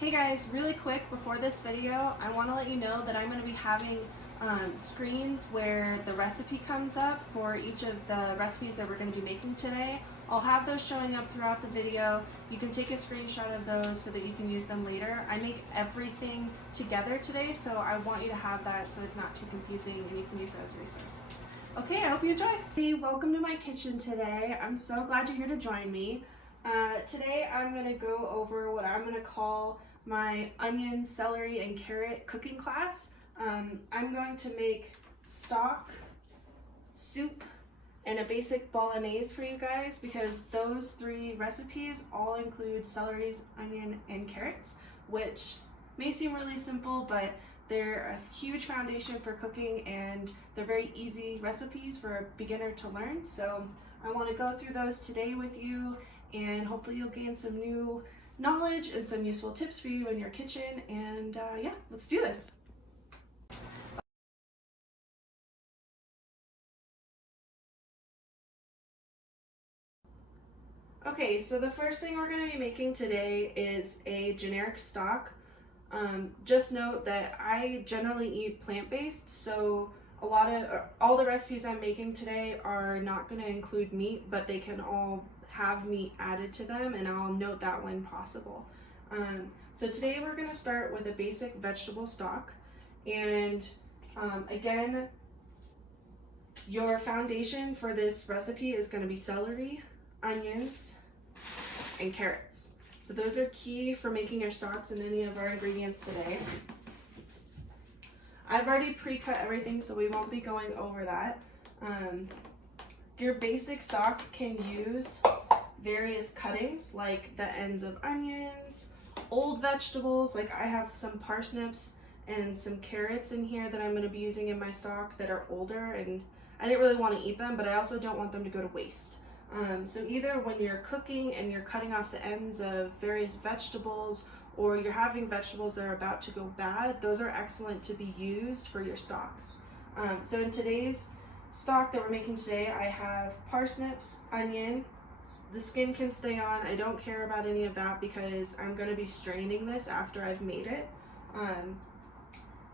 Hey guys, really quick before this video, I want to let you know that I'm going to be having screens where the recipe comes up for each of the recipes that we're going to be making today. I'll have those showing up throughout the video. You can take a screenshot of those so that you can use them later. I make everything together today, so I want you to have that so it's not too confusing and you can use it as a resource. Okay, I hope you enjoy. Hey, welcome to my kitchen today. I'm so glad you're here to join me. Today I'm going to go over what I'm going to call my onion, celery, and carrot cooking class. I'm going to make stock, soup, and a basic Bolognese for you guys because those three recipes all include celeries, onion, and carrots, which may seem really simple, but they're a huge foundation for cooking and they're very easy recipes for a beginner to learn. So I want to go through those today with you, and hopefully you'll gain some new knowledge and some useful tips for you in your kitchen. And yeah, let's do this. Okay, so the first thing we're going to be making today is a generic stock. Just note that I generally eat plant-based, so all the recipes I'm making today are not going to include meat, but they can all have meat added to them, and I'll note that when possible. So today we're going to start with a basic vegetable stock, and again, your foundation for this recipe is going to be celery, onions, and carrots. So those are key for making your stocks and any of our ingredients today. I've already pre-cut everything, so we won't be going over that. Your basic stock can use various cuttings like the ends of onions, old vegetables, like I have some parsnips and some carrots in here that I'm going to be using in my stock that are older, and I didn't really want to eat them, but I also don't want them to go to waste. So either when you're cooking and you're cutting off the ends of various vegetables, or you're having vegetables that are about to go bad, those are excellent to be used for your stocks. So in today's stock that we're making today, I have parsnips, onion, the skin can stay on, I don't care about any of that because I'm going to be straining this after I've made it,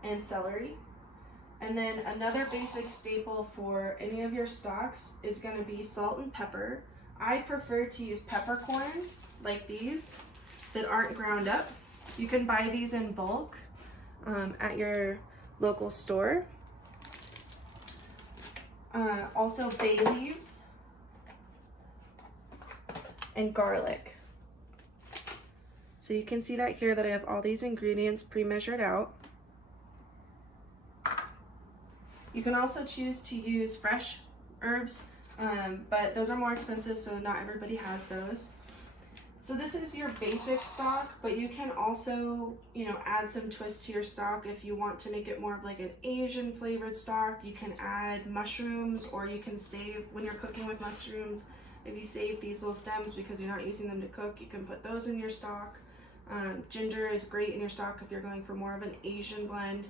and celery. And then another basic staple for any of your stocks is going to be salt and pepper. I prefer to use peppercorns like these that aren't ground up. You can buy these in bulk at your local store. Also bay leaves and garlic. So you can see that here that I have all these ingredients pre-measured out. You can also choose to use fresh herbs, but those are more expensive, so not everybody has those. So this is your basic stock, but you can also, add some twist to your stock if you want to make it more of like an Asian flavored stock. You can add mushrooms, or you can save, when you're cooking with mushrooms, if you save these little stems because you're not using them to cook, you can put those in your stock. Ginger is great in your stock if you're going for more of an Asian blend.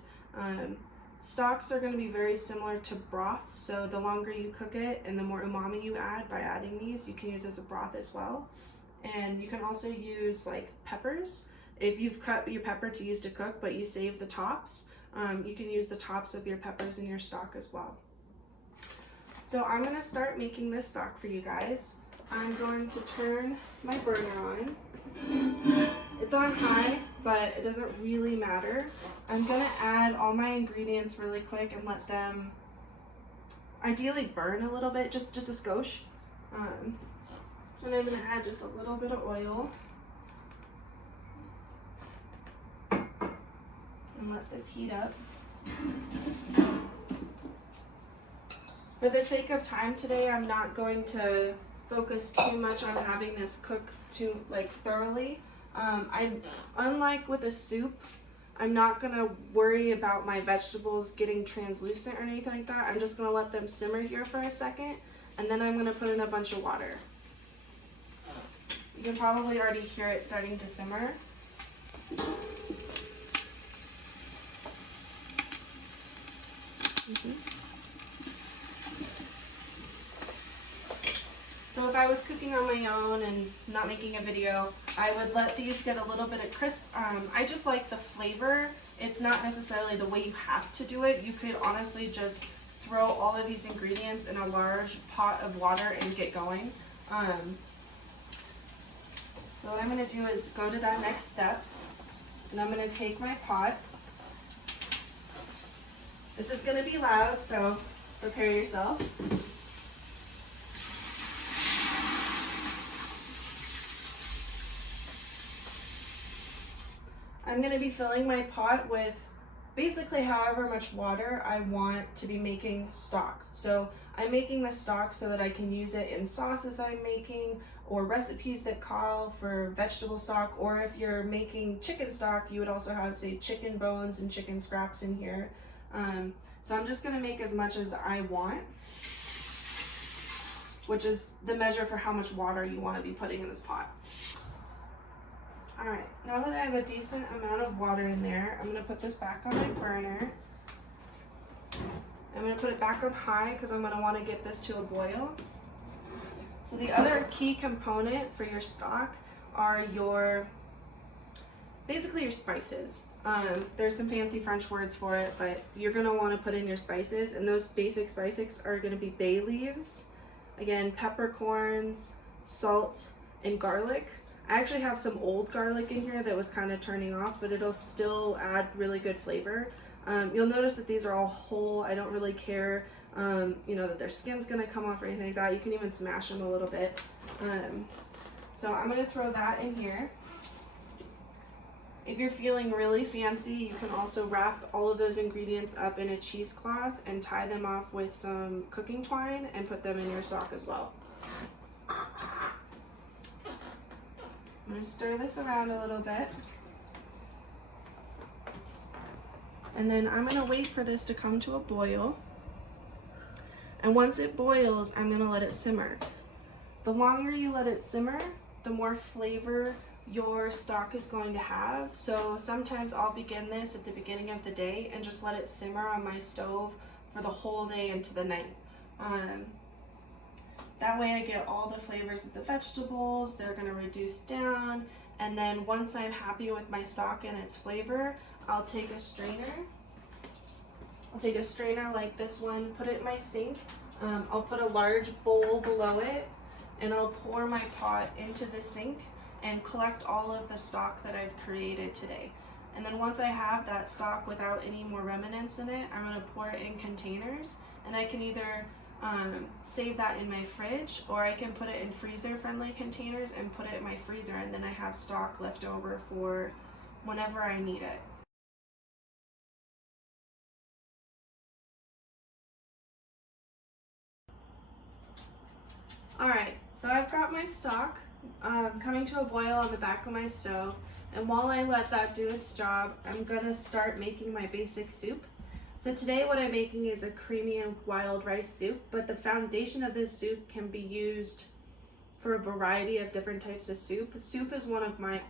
Stocks are going to be very similar to broths, so the longer you cook it and the more umami you add by adding these, you can use as a broth as well. And you can also use like peppers. If you've cut your pepper to use to cook but you save the tops, you can use the tops of your peppers in your stock as well. So I'm going to start making this stock for you guys. I'm going to turn my burner on. It's on high, but it doesn't really matter. I'm going to add all my ingredients really quick and let them ideally burn a little bit, just a skosh. And I'm going to add just a little bit of oil. And let this heat up. For the sake of time today, I'm not going to focus too much on having this cook too thoroughly. Unlike with a soup, I'm not gonna worry about my vegetables getting translucent or anything like that. I'm just gonna let them simmer here for a second, and then I'm gonna put in a bunch of water. You can probably already hear it starting to simmer. So So if I was cooking on my own and not making a video, I would let these get a little bit of crisp. I just like the flavor. It's not necessarily the way you have to do it. You could honestly just throw all of these ingredients in a large pot of water and get going. So what I'm going to do is go to that next step, and I'm going to take my pot. This is going to be loud, so prepare yourself. I'm going to be filling my pot with basically however much water I want to be making stock. So I'm making the stock so that I can use it in sauces I'm making, or recipes that call for vegetable stock, or if you're making chicken stock, you would also have, say, chicken bones and chicken scraps in here. So I'm just going to make as much as I want, which is the measure for how much water you want to be putting in this pot. Alright, now that I have a decent amount of water in there, I'm going to put this back on my burner. I'm going to put it back on high because I'm going to want to get this to a boil. So the other key component for your stock are basically your spices. There's some fancy French words for it, but you're going to want to put in your spices, and those basic spices are going to be bay leaves, again, peppercorns, salt, and garlic. I actually have some old garlic in here that was kind of turning off, but it'll still add really good flavor. You'll notice that these are all whole. I don't really care, that their skin's gonna come off or anything like that. You can even smash them a little bit. So I'm gonna throw that in here. If you're feeling really fancy, you can also wrap all of those ingredients up in a cheesecloth and tie them off with some cooking twine and put them in your stock as well. I'm going to stir this around a little bit, and then I'm going to wait for this to come to a boil, and once it boils, I'm going to let it simmer. The longer you let it simmer, the more flavor your stock is going to have. So sometimes I'll begin this at the beginning of the day and just let it simmer on my stove for the whole day into the night. That way I get all the flavors of the vegetables, they're going to reduce down, and then once I'm happy with my stock and its flavor, I'll take a strainer. I'll take a strainer like this one, put it in my sink. I'll put a large bowl below it, and I'll pour my pot into the sink and collect all of the stock that I've created today. And then once I have that stock without any more remnants in it, I'm going to pour it in containers, and I can either save that in my fridge, or I can put it in freezer friendly containers and put it in my freezer, and then I have stock left over for whenever I need it. Alright, so I've got my stock coming to a boil on the back of my stove, and while I let that do its job, I'm gonna start making my basic soup. So today what I'm making is a creamy and wild rice soup, but the foundation of this soup can be used for a variety of different types of soup. Soup is one of my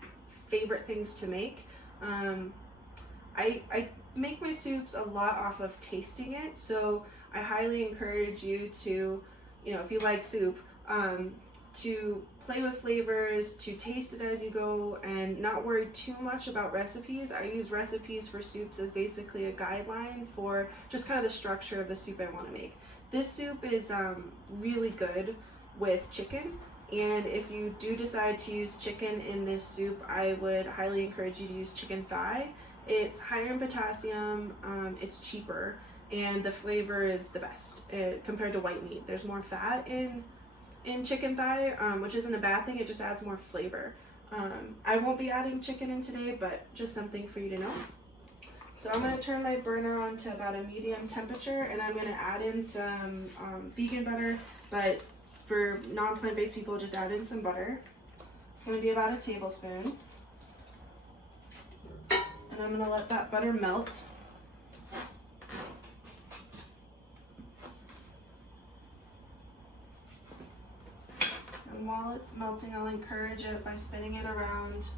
favorite things to make. I make my soups a lot off of tasting it, so I highly encourage you to, if you like soup, to play with flavors, to taste it as you go, and not worry too much about recipes. I use recipes for soups as basically a guideline for just kind of the structure of the soup I want to make. This soup is really good with chicken, and if you do decide to use chicken in this soup, I would highly encourage you to use chicken thigh. It's higher in potassium, it's cheaper, and the flavor is the best compared to white meat. There's more fat in chicken thigh, which isn't a bad thing, it just adds more flavor. I won't be adding chicken in today, but just something for you to know. So I'm going to turn my burner on to about a medium temperature, and I'm going to add in some vegan butter, but for non-plant-based people, just add in some butter. It's going to be about a tablespoon. And I'm going to let that butter melt. And while it's melting, I'll encourage it by spinning it around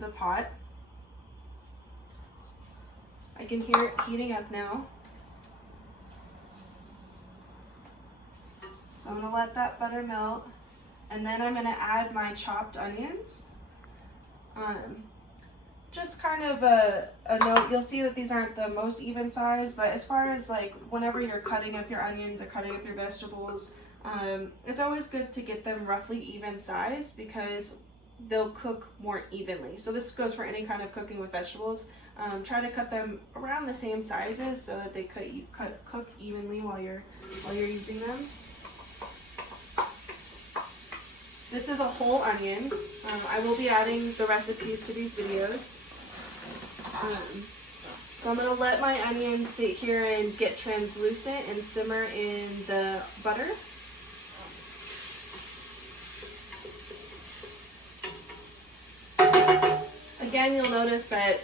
the pot. I can hear it heating up now. So I'm going to let that butter melt, And then I'm gonna add my chopped onions. Just kind of a note, you'll see that these aren't the most even size, but as far as like whenever you're cutting up your onions or cutting up your vegetables, it's always good to get them roughly even size because they'll cook more evenly. So this goes for any kind of cooking with vegetables. Try to cut them around the same sizes so that they cook evenly while you're using them. This is a whole onion. I will be adding the recipes to these videos. So I'm going to let my onions sit here and get translucent and simmer in the butter. Again, you'll notice that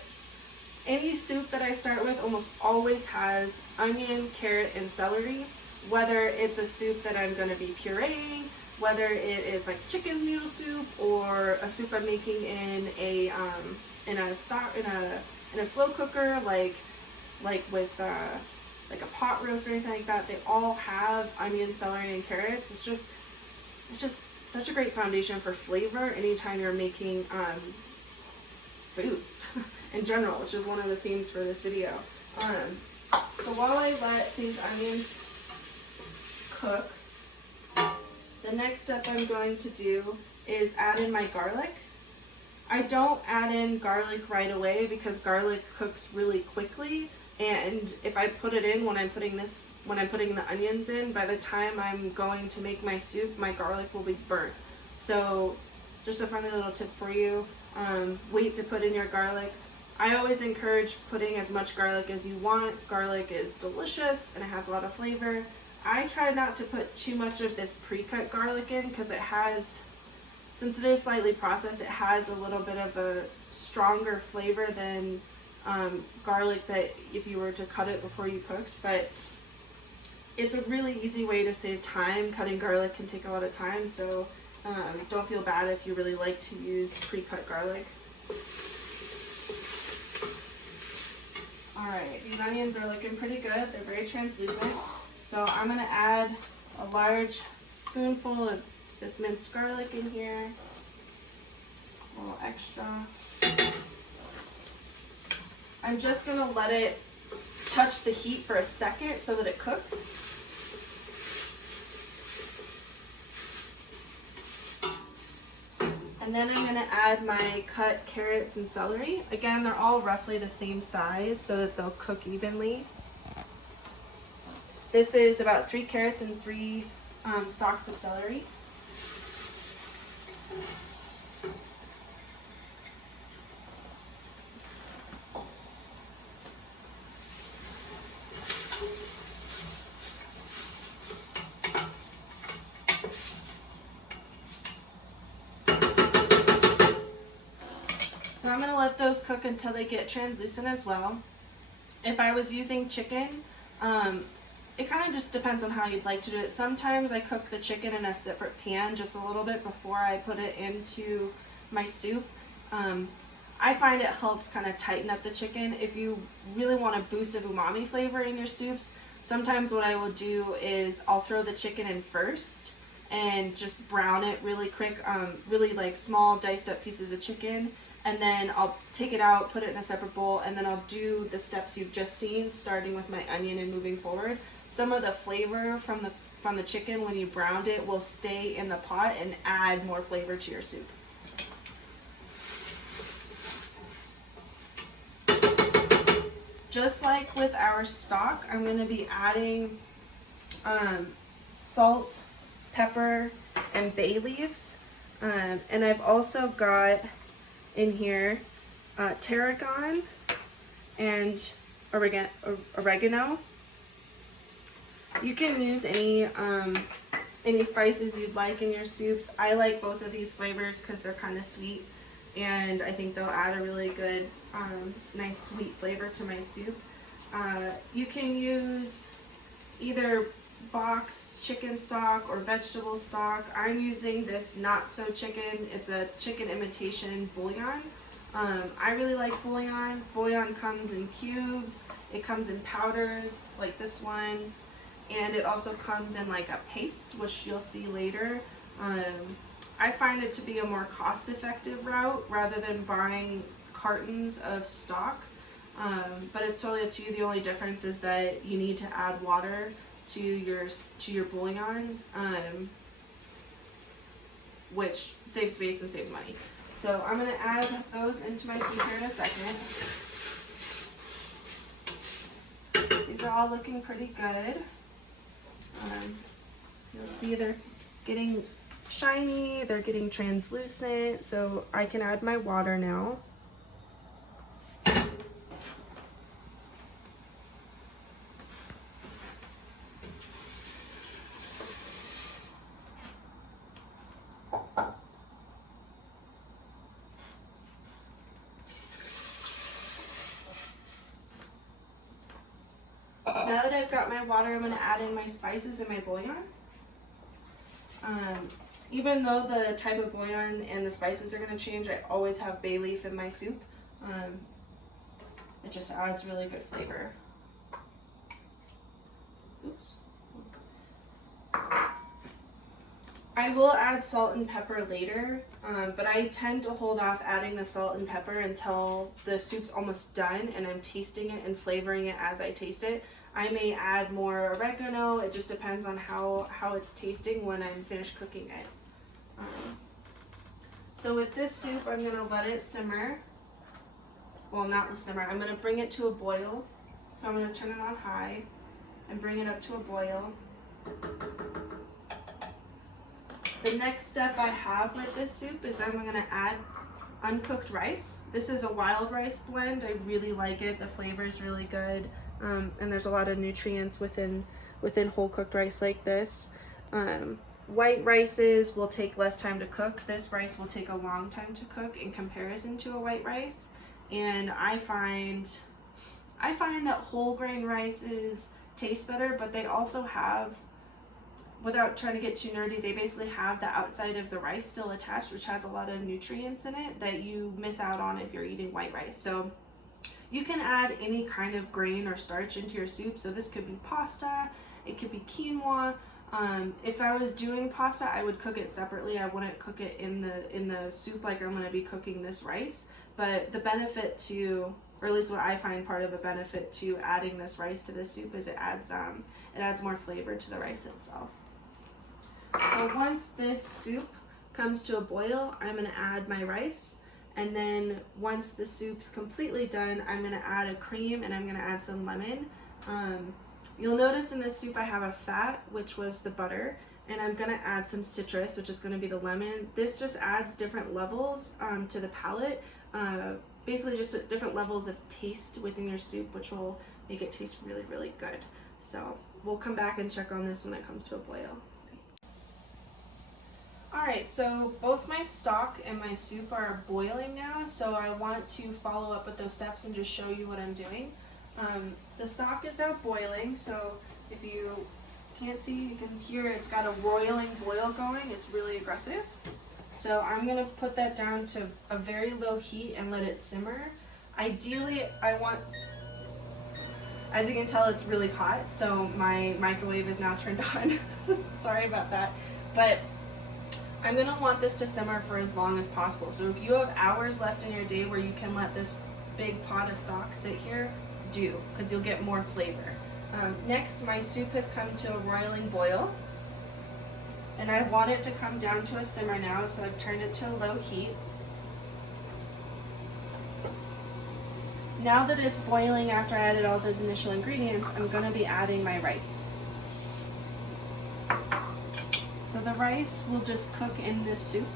any soup that I start with almost always has onion, carrot, and celery. Whether it's a soup that I'm going to be pureeing, whether it is like chicken noodle soup or a soup I'm making in a slow cooker, like with like a pot roast or anything like that, they all have onion, celery, and carrots. It's just such a great foundation for flavor anytime you're making food in general, which is one of the themes for this video. So while I let these onions cook, the next step I'm going to do is add in my garlic. I don't add in garlic right away because garlic cooks really quickly, and if I put it in when I'm putting the onions in, by the time I'm going to make my soup, my garlic will be burnt. So just a friendly little tip for you, wait to put in your garlic. I always encourage putting as much garlic as you want. Garlic is delicious and it has a lot of flavor. I try not to put too much of this pre-cut garlic in because it has, since it is slightly processed, it has a little bit of a stronger flavor than garlic that if you were to cut it before you cooked. But it's a really easy way to save time. Cutting garlic can take a lot of time, so don't feel bad if you really like to use pre-cut garlic. Alright, these onions are looking pretty good. They're very translucent. So I'm going to add a large spoonful of this minced garlic in here. A little extra. I'm just going to let it touch the heat for a second so that it cooks. And then I'm going to add my cut carrots and celery. Again, they're all roughly the same size so that they'll cook evenly. This is about 3 carrots and 3 stalks of celery. So I'm going to let those cook until they get translucent as well. If I was using chicken, it kind of just depends on how you'd like to do it. Sometimes I cook the chicken in a separate pan just a little bit before I put it into my soup. I find it helps kind of tighten up the chicken. If you really want a boost of umami flavor in your soups, sometimes what I will do is I'll throw the chicken in first and just brown it really quick, really like small diced up pieces of chicken. And then I'll take it out, put it in a separate bowl, and then I'll do the steps you've just seen, starting with my onion and moving forward. Some of the flavor from the chicken when you browned it will stay in the pot and add more flavor to your soup. Just like with our stock, I'm going to be adding salt, pepper, and bay leaves. And I've also got in here tarragon and oregano. You can use any spices you'd like in your soups. I like both of these flavors because they're kind of sweet, and I think they'll add a really good, nice sweet flavor to my soup. You can use either boxed chicken stock or vegetable stock. I'm using this not so chicken. It's a chicken imitation bouillon. I really like bouillon. Bouillon comes in cubes. It comes in powders like this one. And it also comes in like a paste, which you'll see later. I find it to be a more cost-effective route rather than buying cartons of stock. But it's totally up to you. The only difference is that you need to add water to your bouillons, which saves space and saves money. So I'm going to add those into my soup here in a second. These are all looking pretty good. You'll see they're getting shiny, they're getting translucent, so I can add my water now. Now that I've got my water, I'm going to add in my spices and my bouillon. Even though the type of bouillon and the spices are going to change, I always have bay leaf in my soup. It just adds really good flavor. Oops. I will add salt and pepper later, but I tend to hold off adding the salt and pepper until the soup's almost done and I'm tasting it and flavoring it as I taste it. I may add more oregano. It just depends on how it's tasting when I'm finished cooking it. So with this soup, I'm going to let it simmer. Well, not simmer. I'm going to bring it to a boil. So I'm going to turn it on high and bring it up to a boil. The next step I have with this soup is I'm going to add uncooked rice. This is a wild rice blend. I really like it. The flavor is really good. And there's a lot of nutrients within whole cooked rice like this. White rices will take less time to cook. This rice will take a long time to cook in comparison to a white rice. And I find that whole grain rices taste better, but they also have, without trying to get too nerdy, they basically have the outside of the rice still attached, which has a lot of nutrients in it that you miss out on if you're eating white rice. So you can add any kind of grain or starch into your soup. So this could be pasta, it could be quinoa. If I was doing pasta, I would cook it separately. I wouldn't cook it in the soup like I'm going to be cooking this rice. But the benefit to, or at least what I find part of a benefit to adding this rice to this soup is it adds more flavor to the rice itself. So once this soup comes to a boil, I'm going to add my rice. And then once the soup's completely done, I'm going to add a cream and I'm going to add some lemon. You'll notice in this soup I have a fat, which was the butter, and I'm going to add some citrus, which is going to be the lemon. This just adds different levels to the palate, basically just different levels of taste within your soup, which will make it taste really, really good. So we'll come back and check on this when it comes to a boil. Alright, so both my stock and my soup are boiling now, so I want to follow up with those steps and just show you what I'm doing. The stock is now boiling, so if you can't see, you can hear it's got a roiling boil going. It's really aggressive. So I'm going to put that down to a very low heat and let it simmer. Ideally, I want, as you can tell, it's really hot, so my microwave is now turned on. Sorry about that. But I'm going to want this to simmer for as long as possible. So if you have hours left in your day where you can let this big pot of stock sit here, do, because you'll get more flavor. Next, my soup has come to a roiling boil, and I want it to come down to a simmer now, so I've turned it to a low heat. Now that it's boiling after I added all those initial ingredients, I'm going to be adding my rice. So the rice will just cook in this soup.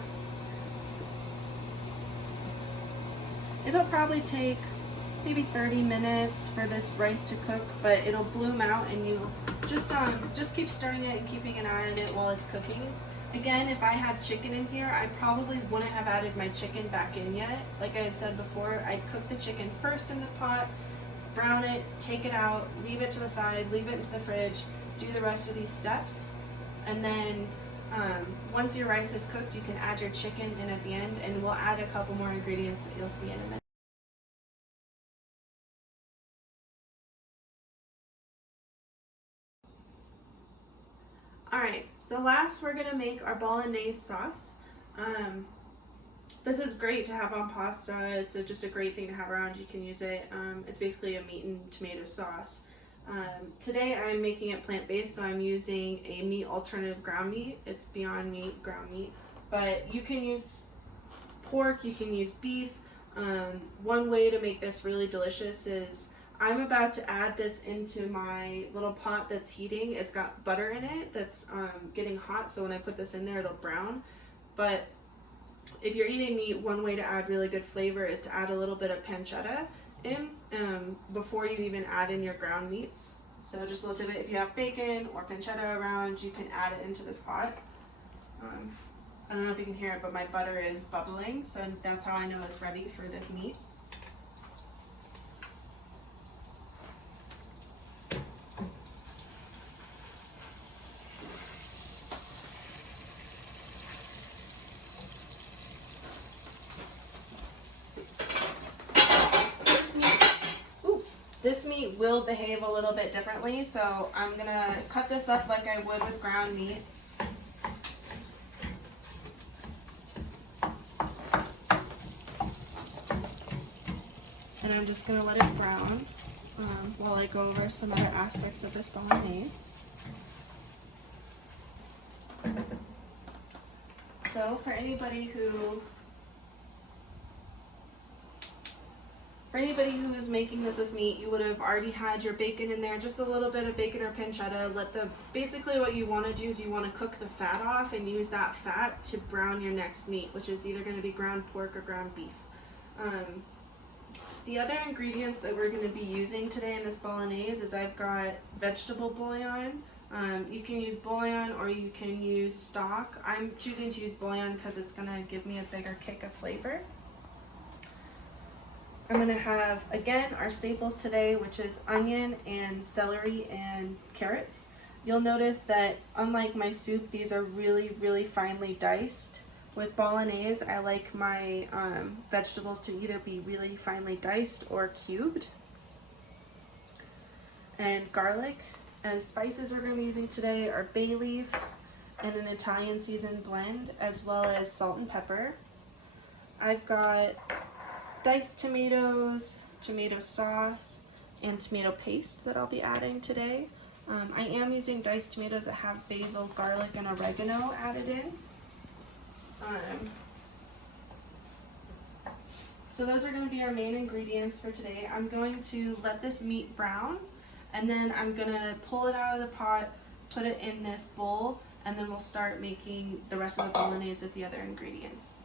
It'll probably take maybe 30 minutes for this rice to cook, but it'll bloom out, and you just keep stirring it and keeping an eye on it while it's cooking. Again, if I had chicken in here, I probably wouldn't have added my chicken back in yet. Like I had said before, I'd cook the chicken first in the pot, brown it, take it out, leave it to the side, leave it into the fridge, do the rest of these steps, and then once your rice is cooked, you can add your chicken in at the end, and we'll add a couple more ingredients that you'll see in a minute. Alright, so last we're going to make our Bolognese sauce. This is great to have on pasta. It's just a great thing to have around. You can use it. It's basically a meat and tomato sauce. Today I'm making it plant-based, so I'm using a meat alternative ground meat. It's Beyond Meat ground meat, but you can use pork, you can use beef. One way to make this really delicious is I'm about to add this into my little pot that's heating. It's got butter in it that's getting hot, so when I put this in there it'll brown. But if you're eating meat, one way to add really good flavor is to add a little bit of pancetta in before you even add in your ground meats. So just a little tidbit, if you have bacon or pancetta around, you can add it into this pot. I don't know if you can hear it, but my butter is bubbling, so that's how I know it's ready for this meat. This meat will behave a little bit differently, so I'm gonna cut this up like I would with ground meat. And I'm just gonna let it brown while I go over some other aspects of this bolognese. So for anybody who is making this with meat, you would have already had your bacon in there, just a little bit of bacon or pancetta. Basically what you want to do is you want to cook the fat off and use that fat to brown your next meat, which is either going to be ground pork or ground beef. The other ingredients that we're going to be using today in this bolognese is I've got vegetable bouillon. You can use bouillon or you can use stock. I'm choosing to use bouillon because it's going to give me a bigger kick of flavor. I'm going to have, again, our staples today, which is onion and celery and carrots. You'll notice that unlike my soup, these are really, really finely diced. With bolognese, I like my vegetables to either be really finely diced or cubed. And garlic. And spices we're going to be using today are bay leaf and an Italian seasoned blend, as well as salt and pepper. I've got diced tomatoes, tomato sauce, and tomato paste that I'll be adding today. I am using diced tomatoes that have basil, garlic, and oregano added in. So those are going to be our main ingredients for today. I'm going to let this meat brown, and then I'm going to pull it out of the pot, put it in this bowl, and then we'll start making the rest of the bolognese with the other ingredients.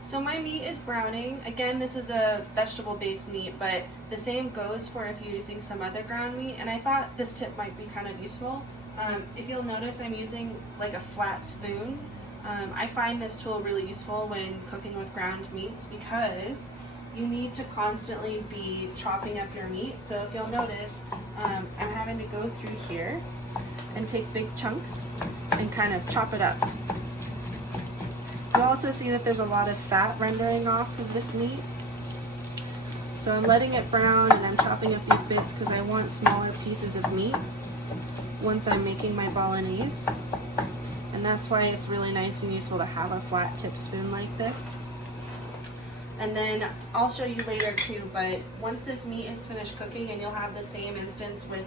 So my meat is browning. Again, this is a vegetable-based meat, but the same goes for if you're using some other ground meat, and I thought this tip might be kind of useful. If you'll notice, I'm using like a flat spoon. I find this tool really useful when cooking with ground meats because you need to constantly be chopping up your meat. So if you'll notice, I'm having to go through here and take big chunks and kind of chop it up. You'll also see that there's a lot of fat rendering off of this meat. So I'm letting it brown and I'm chopping up these bits because I want smaller pieces of meat once I'm making my bolognese. And that's why it's really nice and useful to have a flat tip spoon like this. And then I'll show you later too, but once this meat is finished cooking, and you'll have the same instance with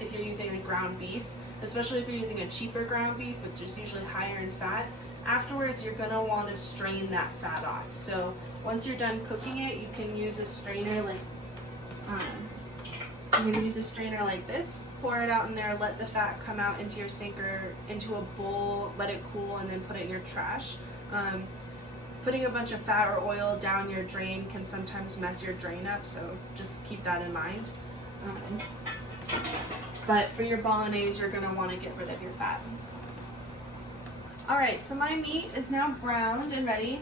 if you're using a ground beef, especially if you're using a cheaper ground beef, which is usually higher in fat, afterwards you're going to want to strain that fat off. So once you're done cooking it, you can use a strainer like I'm going to use a strainer like this, pour it out in there, let the fat come out into your sink or into a bowl, let it cool, and then put it in your trash. Putting a bunch of fat or oil down your drain can sometimes mess your drain up, so just keep that in mind. But for your bolognese, you're going to want to get rid of your fat. Alright, so my meat is now browned and ready.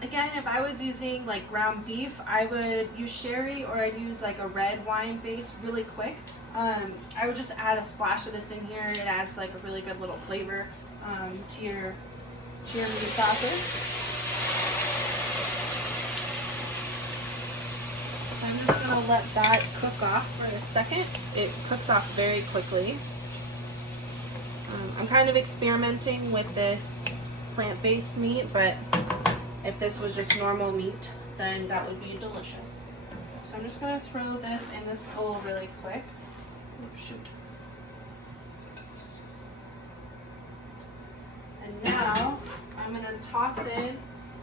Again, if I was using like ground beef, I would use sherry or I'd use like a red wine base really quick. I would just add a splash of this in here. It adds like a really good little flavor to your meat sauces. So I'm just going to let that cook off for a second. It cooks off very quickly. I'm kind of experimenting with this plant-based meat, but if this was just normal meat, then that would be delicious. So I'm just gonna throw this in this bowl really quick. Oh, shoot. And now I'm gonna toss in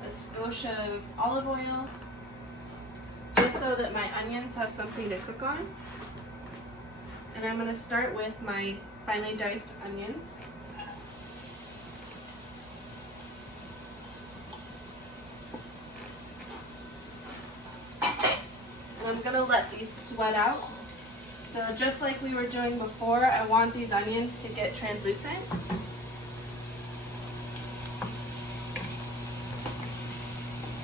a skosh of olive oil, just so that my onions have something to cook on. And I'm gonna start with my finely diced onions. And I'm gonna let these sweat out. So just like we were doing before, I want these onions to get translucent.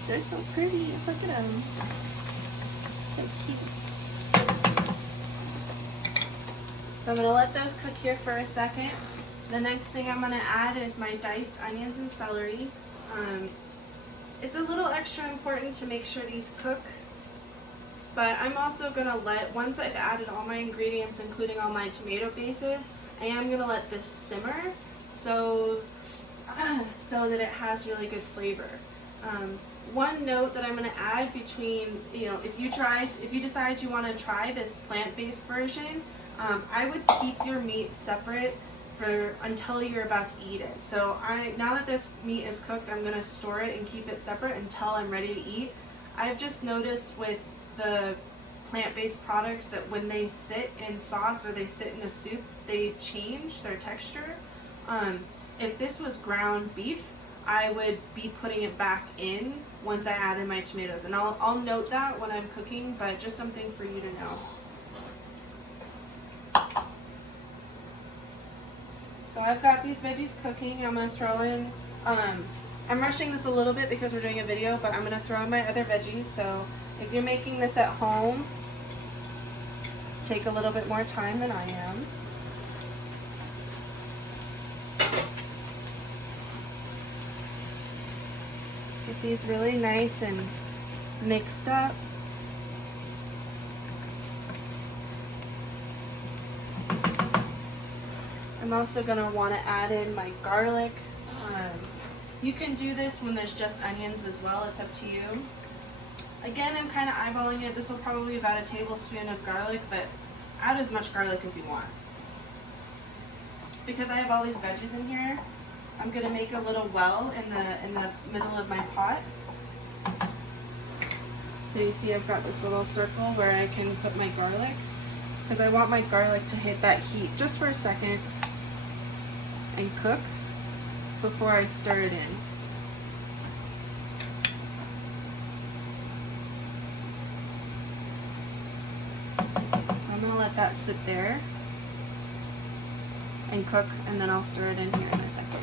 They're so pretty, look at them. So cute. So I'm gonna let those cook here for a second. The next thing I'm gonna add is my diced onions and celery. It's a little extra important to make sure these cook, but I'm also gonna once I've added all my ingredients, including all my tomato bases, I am gonna let this simmer so that it has really good flavor. One note that I'm going to add between, if you decide you want to try this plant-based version, I would keep your meat separate until you're about to eat it. So now that this meat is cooked, I'm going to store it and keep it separate until I'm ready to eat. I've just noticed with the plant-based products that when they sit in sauce or they sit in a soup, they change their texture. If this was ground beef, I would be putting it back in once I add in my tomatoes. And I'll note that when I'm cooking, but just something for you to know. So I've got these veggies cooking. I'm going to throw in, I'm rushing this a little bit because we're doing a video, but I'm going to throw in my other veggies. So if you're making this at home, take a little bit more time than I am. Get these really nice and mixed up. I'm also going to want to add in my garlic. You can do this when there's just onions as well, it's up to you. Again, I'm kind of eyeballing it. This will probably be about a tablespoon of garlic, but add as much garlic as you want. Because I have all these veggies in here, I'm going to make a little well in the middle of my pot. So you see I've got this little circle where I can put my garlic, because I want my garlic to hit that heat just for a second and cook before I stir it in. So I'm going to let that sit there and cook, and then I'll stir it in here in a second.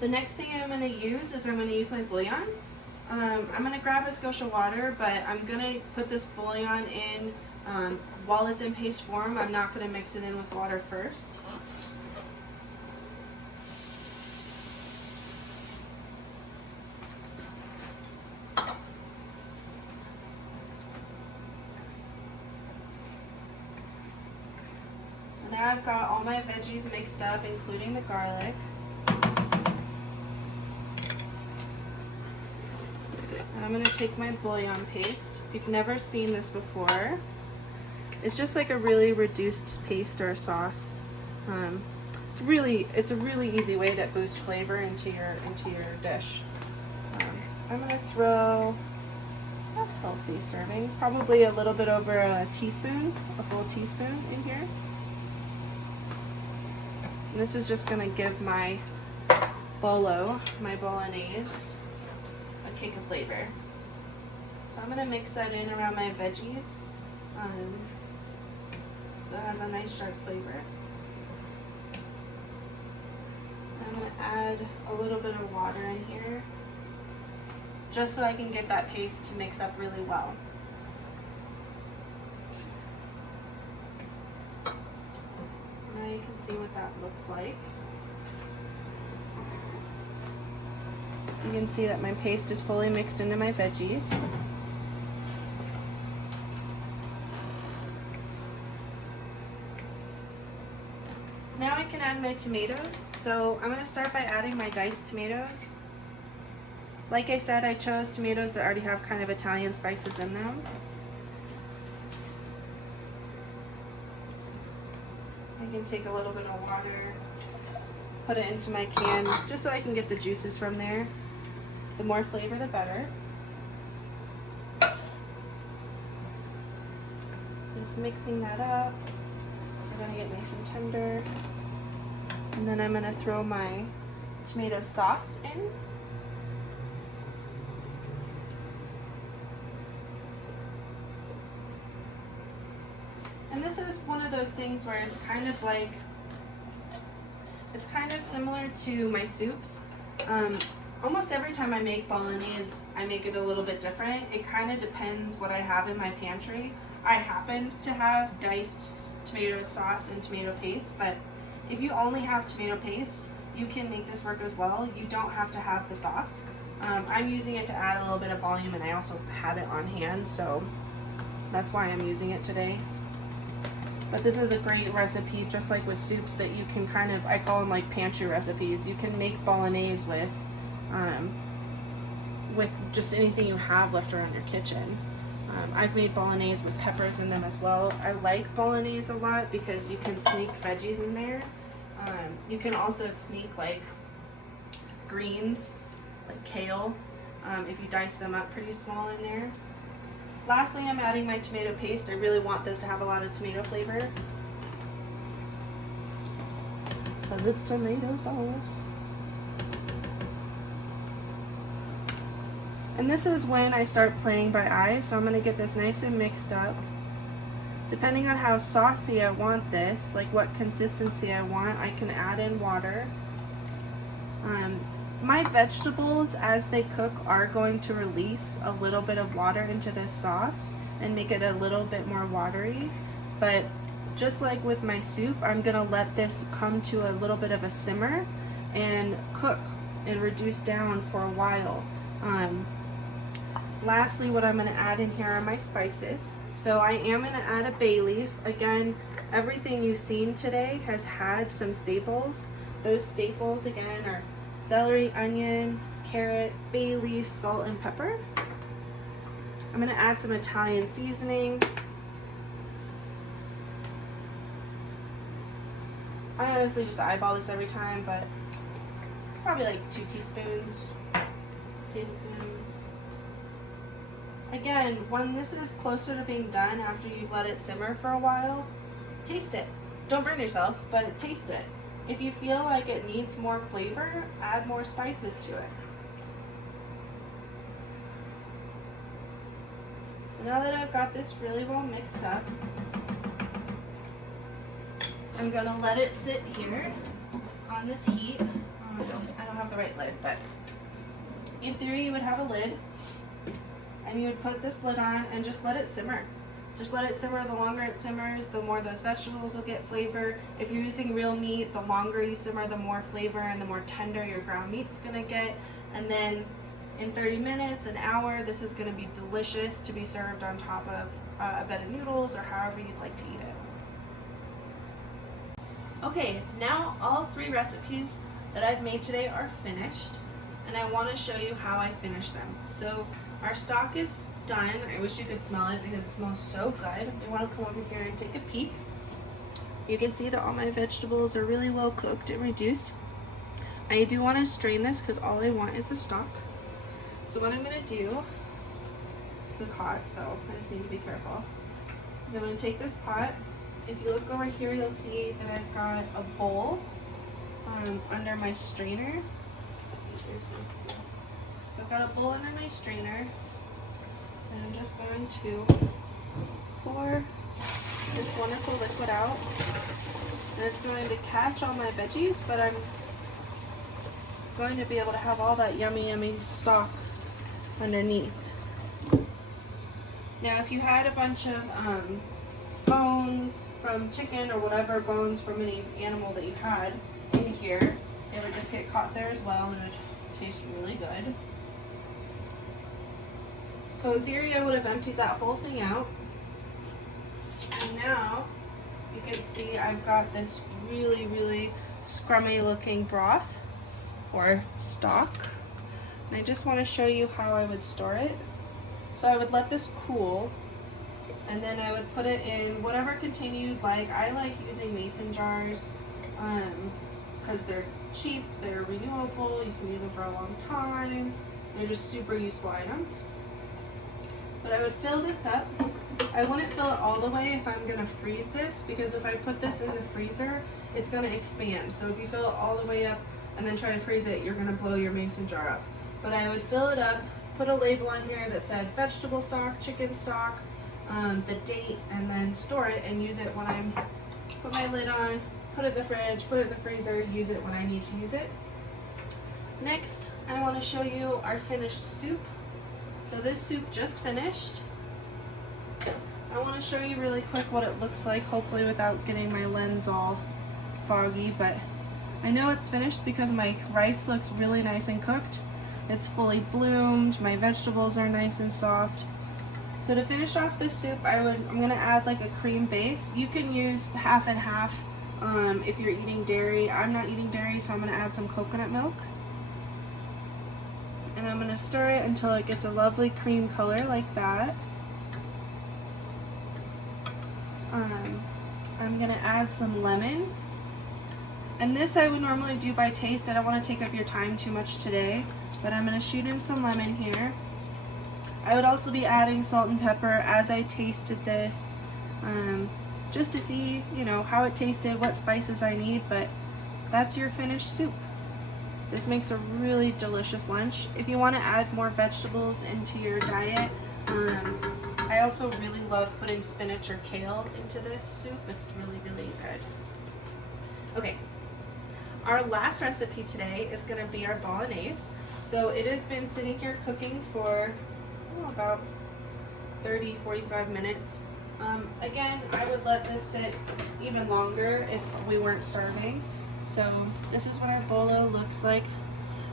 The next thing I'm going to use is I'm going to use my bouillon. I'm going to grab a skosh of water, but I'm going to put this bouillon in while it's in paste form. I'm not going to mix it in with water first. So now I've got all my veggies mixed up, including the garlic. I'm going to take my bouillon paste. If you've never seen this before, it's just like a really reduced paste or sauce. It's a really easy way to boost flavor into your dish. I'm going to throw a healthy serving, probably a little bit over a teaspoon, a full teaspoon in here. And this is just going to give my bolognese, a kick of flavor. So I'm going to mix that in around my veggies, so it has a nice sharp flavor. I'm going to add a little bit of water in here, just so I can get that paste to mix up really well. So now you can see what that looks like. You can see that my paste is fully mixed into my veggies. Now I can add my tomatoes. So I'm going to start by adding my diced tomatoes. Like I said, I chose tomatoes that already have kind of Italian spices in them. I can take a little bit of water, put it into my can, just so I can get the juices from there. The more flavor, the better. Just mixing that up. So I'm gonna get nice and tender. And then I'm gonna throw my tomato sauce in. And this is one of those things where it's kind of like, it's kind of similar to my soups. Almost every time I make Bolognese, I make it a little bit different. It kind of depends what I have in my pantry. I happened to have diced tomato sauce and tomato paste, but if you only have tomato paste, you can make this work as well. You don't have to have the sauce. I'm using it to add a little bit of volume, and I also had it on hand, so that's why I'm using it today. But this is a great recipe, just like with soups, that you can kind of, I call them like pantry recipes. You can make Bolognese with just anything you have left around your kitchen. I've made Bolognese with peppers in them as well. I like Bolognese a lot because you can sneak veggies in there. You can also sneak like greens, like kale, if you dice them up pretty small in there. Lastly, I'm adding my tomato paste. I really want this to have a lot of tomato flavor, because it's tomato sauce. And this is when I start playing by eye, so I'm going to get this nice and mixed up. Depending on how saucy I want this, like what consistency I want, I can add in water. My vegetables, as they cook, are going to release a little bit of water into this sauce and make it a little bit more watery. But just like with my soup, I'm going to let this come to a little bit of a simmer and cook and reduce down for a while. Lastly, what I'm going to add in here are my spices. So I am going to add a bay leaf. Again, everything you've seen today has had some staples. Those staples, again, are celery, onion, carrot, bay leaf, salt, and pepper. I'm going to add some Italian seasoning. I honestly just eyeball this every time, but it's probably like 2 teaspoons. Again, when this is closer to being done, after you've let it simmer for a while, taste it. Don't burn yourself, but taste it. If you feel like it needs more flavor, add more spices to it. So now that I've got this really well mixed up, I'm gonna let it sit here on this heat. I don't have the right lid, but in theory you would have a lid, and you would put this lid on and just let it simmer. Just let it simmer. The longer it simmers, the more those vegetables will get flavor. If you're using real meat, the longer you simmer, the more flavor and the more tender your ground meat's gonna get. And then in 30 minutes, an hour, this is gonna be delicious to be served on top of a bed of noodles or however you'd like to eat it. Okay, now all 3 recipes that I've made today are finished, and I wanna show you how I finish them. So our stock is done. I wish you could smell it because it smells so good. You want to come over here and take a peek. You can see that all my vegetables are really well cooked and reduced. I do want to strain this because all I want is the stock. So what I'm going to do, this is hot, so I just need to be careful. I'm going to take this pot. If you look over here, you'll see that I've got a bowl under my strainer. So I've got a bowl under my strainer. And I'm just going to pour this wonderful liquid out, and it's going to catch all my veggies, but I'm going to be able to have all that yummy, yummy stock underneath. Now, if you had a bunch of bones from chicken or whatever, bones from any animal that you had in here, it would just get caught there as well, and it would taste really good. So in theory, I would have emptied that whole thing out. And now you can see I've got this really scrummy looking broth or stock. And I just want to show you how I would store it. So I would let this cool, and then I would put it in whatever container you'd like. I like using mason jars because they're cheap, they're renewable, you can use them for a long time. They're just super useful items. But I would fill this up. I wouldn't fill it all the way if I'm gonna freeze this, because if I put this in the freezer, it's gonna expand. So if you fill it all the way up and then try to freeze it, you're gonna blow your mason jar up. But I would fill it up, put a label on here that said vegetable stock, chicken stock, the date, and then store it and use it when I'm, put my lid on, put it in the fridge, put it in the freezer, use it when I need to use it. Next, I want to show you our finished soup. So this soup just finished. I want to show you really quick what it looks like, hopefully without getting my lens all foggy, but I know it's finished because my rice looks really nice and cooked. It's fully bloomed, my vegetables are nice and soft. So to finish off this soup, I'm gonna add like a cream base. You can use half and half if you're eating dairy. I'm not eating dairy, so I'm gonna add some coconut milk. And I'm gonna stir it until it gets a lovely cream color like that. I'm gonna add some lemon. And this I would normally do by taste. I don't want to take up your time too much today, but I'm gonna shoot in some lemon here. I would also be adding salt and pepper as I tasted this, just to see, you know, how it tasted, what spices I need, but that's your finished soup. This makes a really delicious lunch. If you want to add more vegetables into your diet, I also really love putting spinach or kale into this soup. It's really good. Okay, our last recipe today is going to be our Bolognese. So it has been sitting here cooking for about 30-45 minutes. Again, I would let this sit even longer if we weren't starving. So this is what our bolo looks like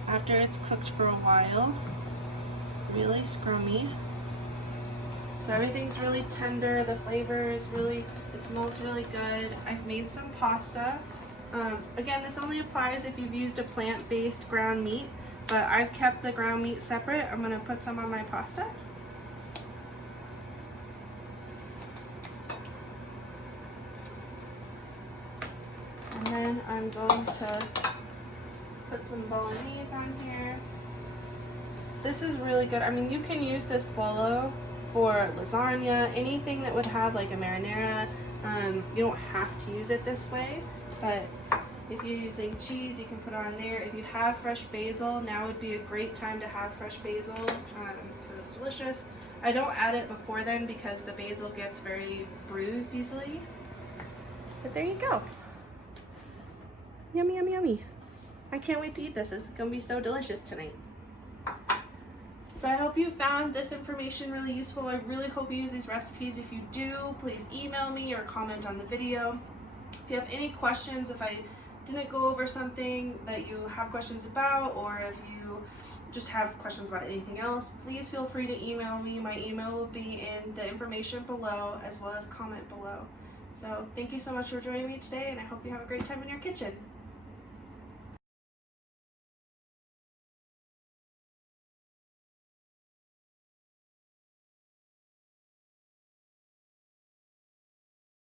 after it's cooked for a while. Really scrummy. So everything's really tender, the flavor is it smells really good. I've made some pasta. Again, this only applies if you've used a plant-based ground meat, but I've kept the ground meat separate. I'm gonna put some on my pasta. And then I'm going to put some Bolognese on here. This is really good. I mean, you can use this bolo for lasagna, anything that would have like a marinara. You don't have to use it this way, but if you're using cheese, you can put it on there. If you have fresh basil, now would be a great time to have fresh basil because it's delicious. I don't add it before then because the basil gets very bruised easily. But there you go. Yummy, yummy, yummy. I can't wait to eat this. It's gonna be so delicious tonight. So I hope you found this information really useful. I really hope you use these recipes. If you do, please email me or comment on the video. If you have any questions, if I didn't go over something that you have questions about, or if you just have questions about anything else, please feel free to email me. My email will be in the information below as well as comment below. So thank you so much for joining me today, and I hope you have a great time in your kitchen.